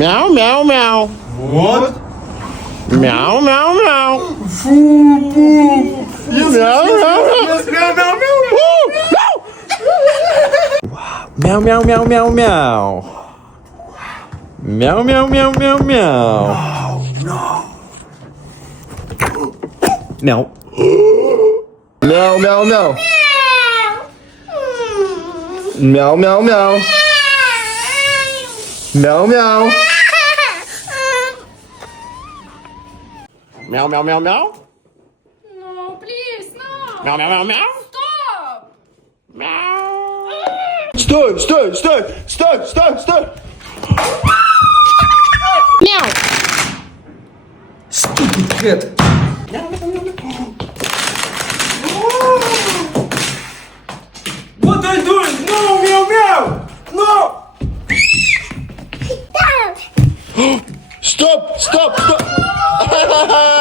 Meow, meow, meow. What? Meow, meow, meow. Foo, foo. Yes, Meow, meow, meow. yes, meow, meow, meow. Meow, meow, meow, meow, meow. Meow, meow, meow, meow, meow. Oh, no. Meow. Meow, meow, meow. Meow, meow, meow. Meow, meow. Meow, meow, meow, meow. No, please, no. Meow, meow, meow, meow. Stop. Meow. Stój, stój, stój, stój, stój, stój. Meow. Stupid cat. What are you doing? No, meow, meow. No. Stop, stop, stop.